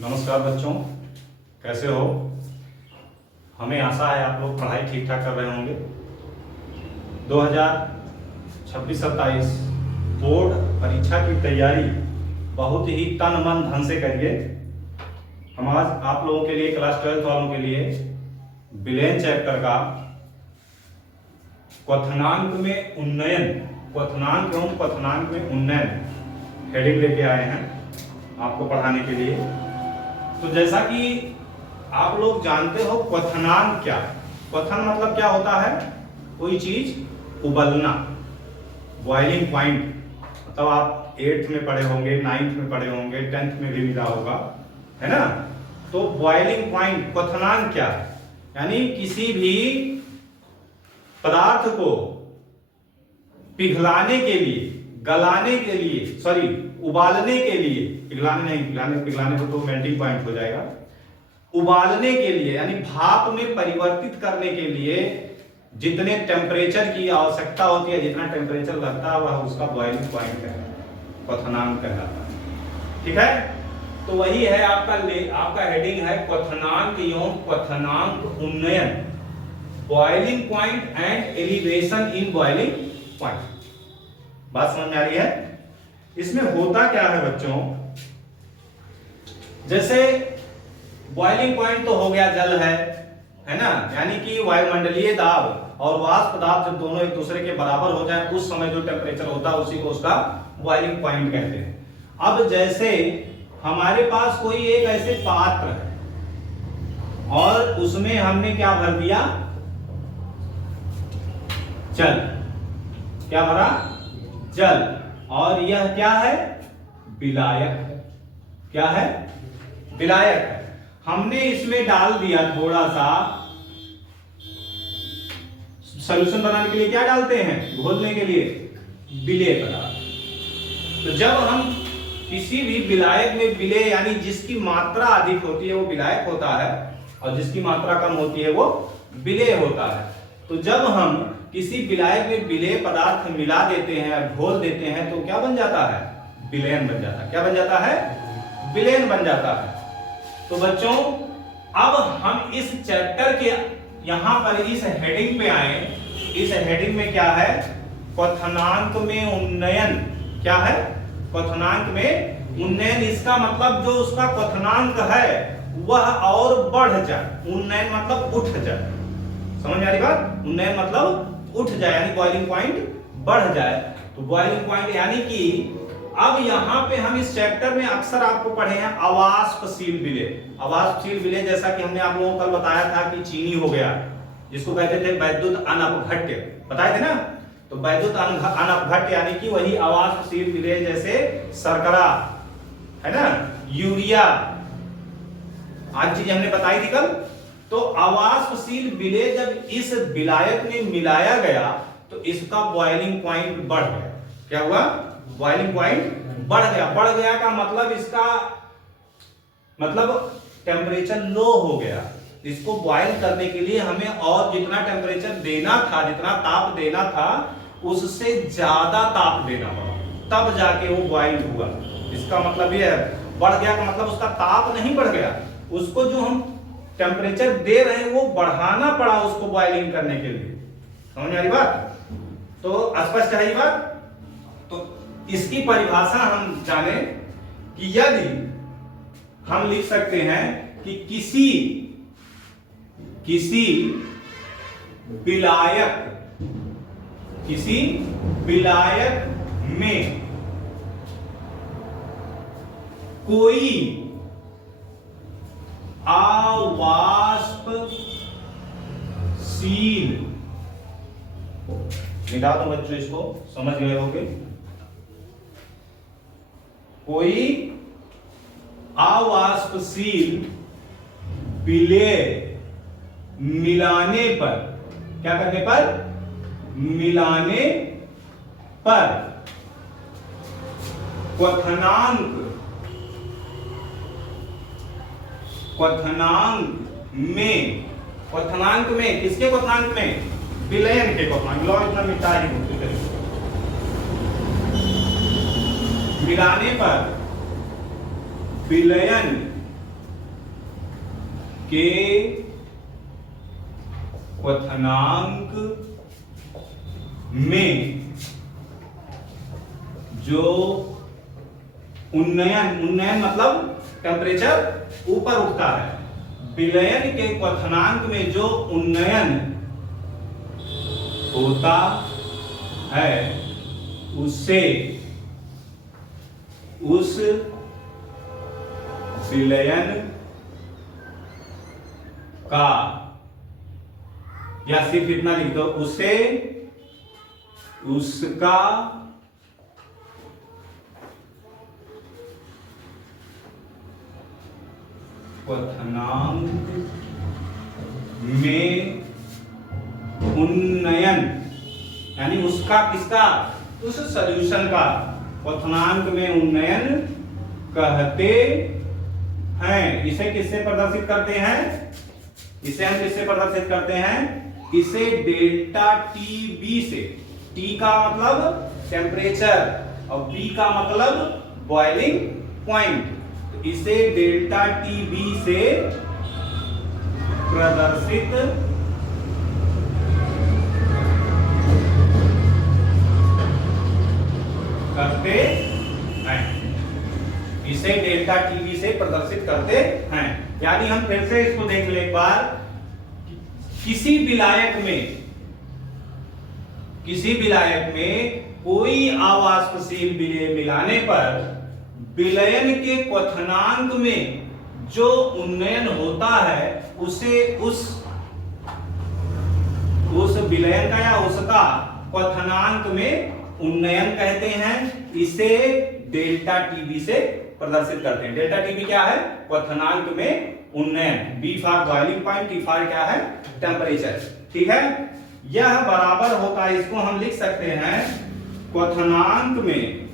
नमस्कार बच्चों, कैसे हो? हमें आशा है आप लोग पढ़ाई ठीक ठाक कर रहे होंगे। 2026-27 बोर्ड परीक्षा की तैयारी बहुत ही तन मन धन से करिए। हम आज आप लोगों के लिए, क्लास 12 वालों के लिए विलेन चैप्टर का क्वथनांक में उन्नयन हेडिंग लेके आए हैं आपको पढ़ाने के लिए। तो जैसा कि आप लोग जानते हो, क्वथनांक क्या है? क्वथन मतलब क्या होता है? कोई चीज उबलना, बॉइलिंग पॉइंट। मतलब आप 8th में पढ़े होंगे, 9th में पढ़े होंगे, 10th में भी मिला होगा, है ना? तो बॉइलिंग पॉइंट, क्वथनांक क्या है? यानी किसी भी पदार्थ को पिघलाने के लिए, गलाने के लिए, उबालने के लिए, पिघलाने को तो मेल्टिंग पॉइंट हो जाएगा। उबालने के लिए यानी भाप में परिवर्तित करने के लिए जितने टेम्परेचर की आवश्यकता होती है, जितना टेम्परेचर लगता है, वह उसका बॉइलिंग पॉइंट है, क्वथनांक कहलाता है। ठीक है? तो वही है आपका हेडिंग है क्वथनांक एवं क्वथनांक उन्नयन, boiling point and elevation in boiling point. बात समझ में आ रही है? इसमें होता क्या है बच्चों, जैसे बॉइलिंग पॉइंट तो हो गया, जल है ना? यानी कि वायुमंडलीय दाब और वाष्प दाब जब दोनों एक दूसरे के बराबर हो जाए, उस समय जो टेम्परेचर होता है उसी को उसका बॉइलिंग पॉइंट कहते हैं। अब जैसे हमारे पास कोई एक ऐसे पात्र है और उसमें हमने क्या भर दिया? जल। क्या भरा? जल। और यह क्या है? विलायक है। क्या है? विलायक है। हमने इसमें डाल दिया थोड़ा सा सॉल्यूशन बनाने के लिए, क्या डालते हैं घोलने के लिए? विलेय पदार्थ। तो जब हम किसी भी विलायक में विलेय, यानी जिसकी मात्रा अधिक होती है वो विलायक होता है और जिसकी मात्रा कम होती है वो विलेय होता है। तो जब हम किसी विलायक में विलेय पदार्थ मिला देते हैं और घोल देते हैं तो क्या बन जाता है? विलेयन बन जाता है। क्या बन जाता है? विलेयन बन जाता है। तो बच्चों, अब हम इस चैप्टर के यहां पर इस हेडिंग पे आए। इस हेडिंग में क्या है? क्वथनांक में उन्नयन। क्या है? क्वथनांक में उन्नयन। इसका मतलब जो उसका क्वथनांक है वह और बढ़ जाए। उन्नयन मतलब उठ जाए। समझ में आ रही बात? उन्नयन मतलब उठ जाए, यानी बॉइलिंग पॉइंट बढ़ जाए। तो बॉइलिंग पॉइंट यानी कि अब यहां पे हम इस चैप्टर में अक्सर आपको पढ़े हैं अवाष्पशील विलेय। अवाष्पशील विलेय जैसा कि हमने आप लोगों को कल बताया था कि चीनी हो गया, जिसको कहते थे वैद्युत अनपघट्य, बताए थे ना? तो वैद्युत अनपघट्य यानी कि वही अवाष्पशील विलेय, जैसे शर्करा, है ना, यूरिया, आज चीज हमने बताई थी कल। तो अवाष्पशील विलेय जब इस विलायक में मिलाया गया तो इसका बॉइलिंग पॉइंट बढ़ गया। क्या हुआ? बॉइलिंग पॉइंट बढ़ गया। बढ़ गया का मतलब इसका मतलब टेम्परेचर लो हो गया। इसको बॉयल करने के लिए हमें और जितना टेम्परेचर देना था, जितना ताप देना था, उससे ज्यादा ताप देना पड़ा, तब जाके वो बॉयल हुआ। इसका मतलब ये है, बढ़ गया का मतलब उसका ताप नहीं बढ़ गया, उसको जो हम टेम्परेचर दे रहे हैं वो बढ़ाना पड़ा उसको बॉइलिंग करने के लिए। समझ में आ रही बात? तो स्पष्ट है ये बात? तो इसकी परिभाषा हम जाने कि यदि हम लिख सकते हैं कि किसी विलायक में कोई अवाष्पशील, मिटा दो बच्चों, इसको समझ गए होंगे। कोई अवाष्पशील विलेय मिलाने पर, क्या करने पर? मिलाने पर क्वथनांक में किसके क्वथनांक में? विलयन के क्वथनांक। लो इतना मिटा ही मिलाने पर विलयन के क्वथनांक में जो उन्नयन मतलब टेम्परेचर ऊपर उठता है, विलयन के क्वथनांक में जो उन्नयन होता है उससे उस विलयन का, या सिर्फ इतना लिख दो, उसे उसका क्वथनांक में उन्नयन, यानी उसका किसका, उस सॉल्यूशन का क्वथनांक में उन्नयन कहते हैं। इसे किससे प्रदर्शित करते हैं, इसे हम किससे प्रदर्शित करते हैं, इसे डेल्टा टीबी से। टी का मतलब टेम्परेचर और बी का मतलब बॉइलिंग पॉइंट, तो इसे डेल्टा टीबी से प्रदर्शित करते हैं, इसे डेल्टा टीबी से प्रदर्शित करते हैं। यानी हम फिर से इसको देख ले एक बार, किसी विलायक में कोई अवाष्पशील विलेय मिलाने पर विलयन के क्वथनांक में जो उन्नयन होता है उसे उस विलयन का या उसका क्वथनांक में उन्नयन कहते हैं। इसे डेल्टा टीबी से प्रदर्शित करते हैं। डेल्टा टीबी क्या है, क्वथनांक में उन्नयन। B for boiling point, T for क्या है, टेम्परेचर। ठीक है, यह बराबर होता है, इसको हम लिख सकते हैं क्वथनांक में,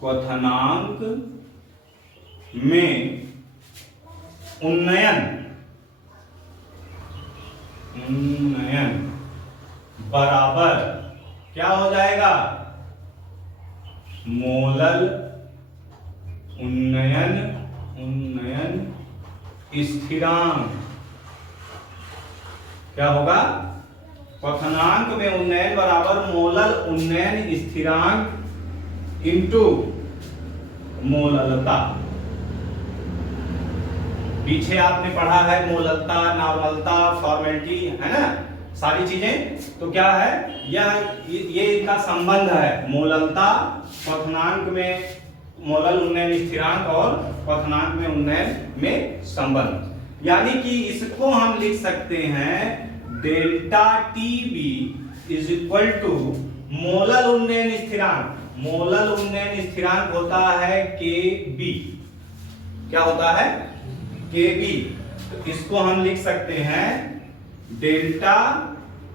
क्वथनांक में उन्नयन बराबर क्या हो जाएगा, मोलल उन्नयन स्थिरांक। क्या होगा, क्वथनांक में उन्नयन बराबर मोलल उन्नयन स्थिरांक इंटू मोललता। पीछे आपने पढ़ा है मोललता, नॉर्मलता, फॉर्मेलिटी, है ना, सारी चीजें। तो क्या है, ये इनका संबंध है, मोललता क्वथनांक में मोलल उन्नयन स्थिरांक और क्वथनांक में उन्नयन में संबंध। यानी कि इसको हम लिख सकते हैं delta TB is equal to molal उन्नयन स्थिरांक। मोलल उन्नयन स्थिरांक होता है के बी। क्या होता है, के बी। तो इसको हम लिख सकते हैं डेल्टा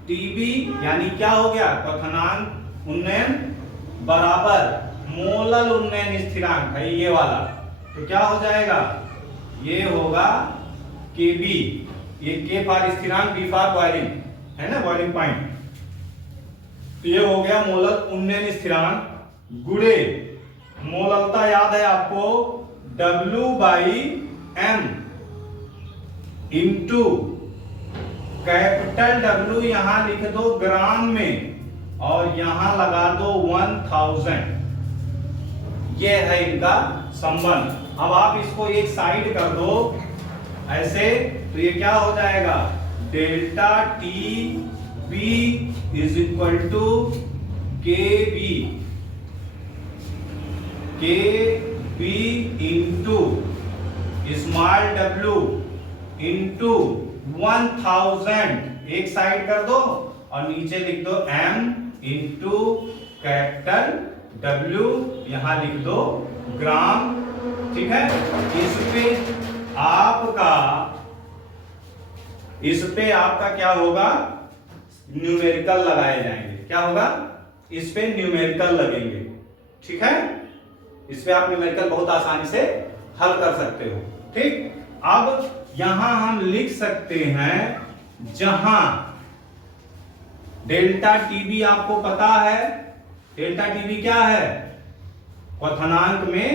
टीबी, यानी क्या हो गया, क्वथनांक उन्नयन बराबर मोलल उन्नयन स्थिरांक है ये वाला। तो क्या हो जाएगा, ये होगा के बी, ये के फॉर स्थिरांक, बी फॉर बॉइलिंग, है ना, बॉइलिंग पॉइंट। तो ये हो गया मोलल उन्नयन स्थिरांक गुणे मोललता, याद है आपको, W/m इंटू कैपिटल W यहां लिख दो ग्राम में और यहां लगा दो 1000। ये है इनका संबंध। अब आप इसको एक साइड कर दो ऐसे, तो ये क्या हो जाएगा, delta T B is equal to K B into small w into 1000। एक साइड कर दो और नीचे लिख दो m इंटू कैपिटल W, यहां लिख दो ग्राम। ठीक है, इस पे आपका क्या होगा, न्यूमेरिकल लगाए जाएंगे। क्या होगा, इस पे न्यूमेरिकल लगेंगे। ठीक है, इस पे आप न्यूमेरिकल बहुत आसानी से हल कर सकते हो। ठीक, अब यहां हम लिख सकते हैं, जहां डेल्टा टीबी आपको पता है डेल्टा टीबी क्या है? क्वथनांक में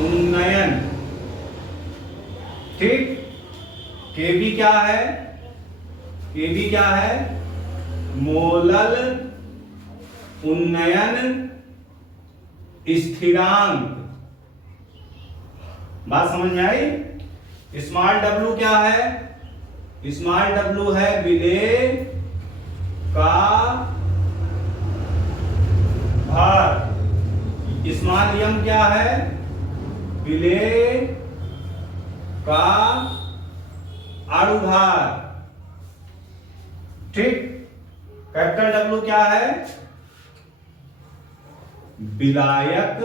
उन्नयन। ठीक। केबी क्या है? केबी क्या है? मोलल उन्नयन स्थिरांक। बात समझ में आई? स्मॉल डब्ल्यू क्या है? स्मॉल डब्ल्यू है विलेय का भार। स्मॉल एम क्या है? विलेय का अणुभार। ठीक। कैपिटल डब्ल्यू क्या है? विलायक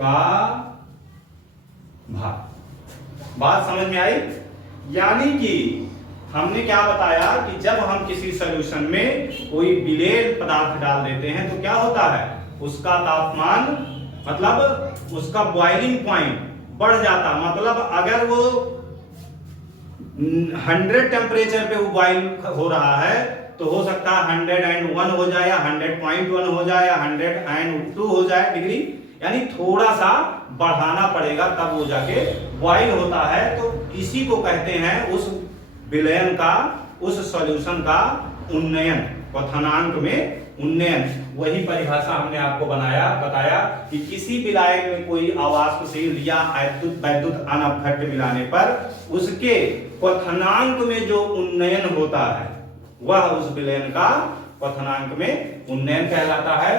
का भार। बात समझ में आई? यानी कि हमने क्या बताया कि जब हम किसी सॉल्यूशन में कोई विलेय पदार्थ डाल देते हैं तो क्या होता है? उसका तापमान मतलब उसका बॉइलिंग पॉइंट बढ़ जाता। मतलब अगर वो 100 टेम्परेचर पे वो बॉइल हो रहा है तो हो सकता है 101 हो जाए या 100.1 हो जाए या 102 हो जाए डिग्री, यानी थोड़ा सा बढ़ाना पड़ेगा तब वो जाके बॉइल होता है। तो इसी को कहते हैं उस विलयन का, उस सॉल्यूशन का उन्नयन, क्वथनांक में उन्नयन। वही परिभाषा हमने आपको बताया कि किसी विलायक में कोई अवाष्पशील या वैद्युत अनअपघट्य मिलाने पर उसके क्वथनांक में जो उन्नयन होता है वह उस विलयन का क्वथनांक में उन्नयन कहलाता है।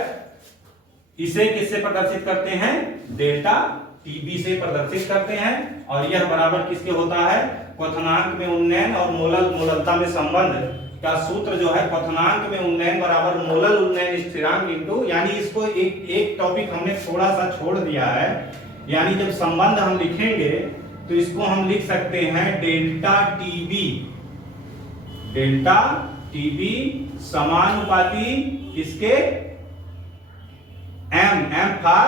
इसे किससे प्रदर्शित करते हैं? डेल्टा टीबी से प्रदर्शित करते हैं। और यह बराबर किसके होता है? क्वथनांक में उन्नयन और मोललता में संबंध का सूत्र जो है क्वथनांक में उन्नयन बराबर मोलल उन्नयन स्थिरांक इंटू, यानी इसको एक टॉपिक हमने थोड़ा सा छोड़ दिया है। यानी जब संबंध हम लिखेंगे तो इसको हम लिख सकते हैं डेल्टा टीबी समानुपाती किसके? M for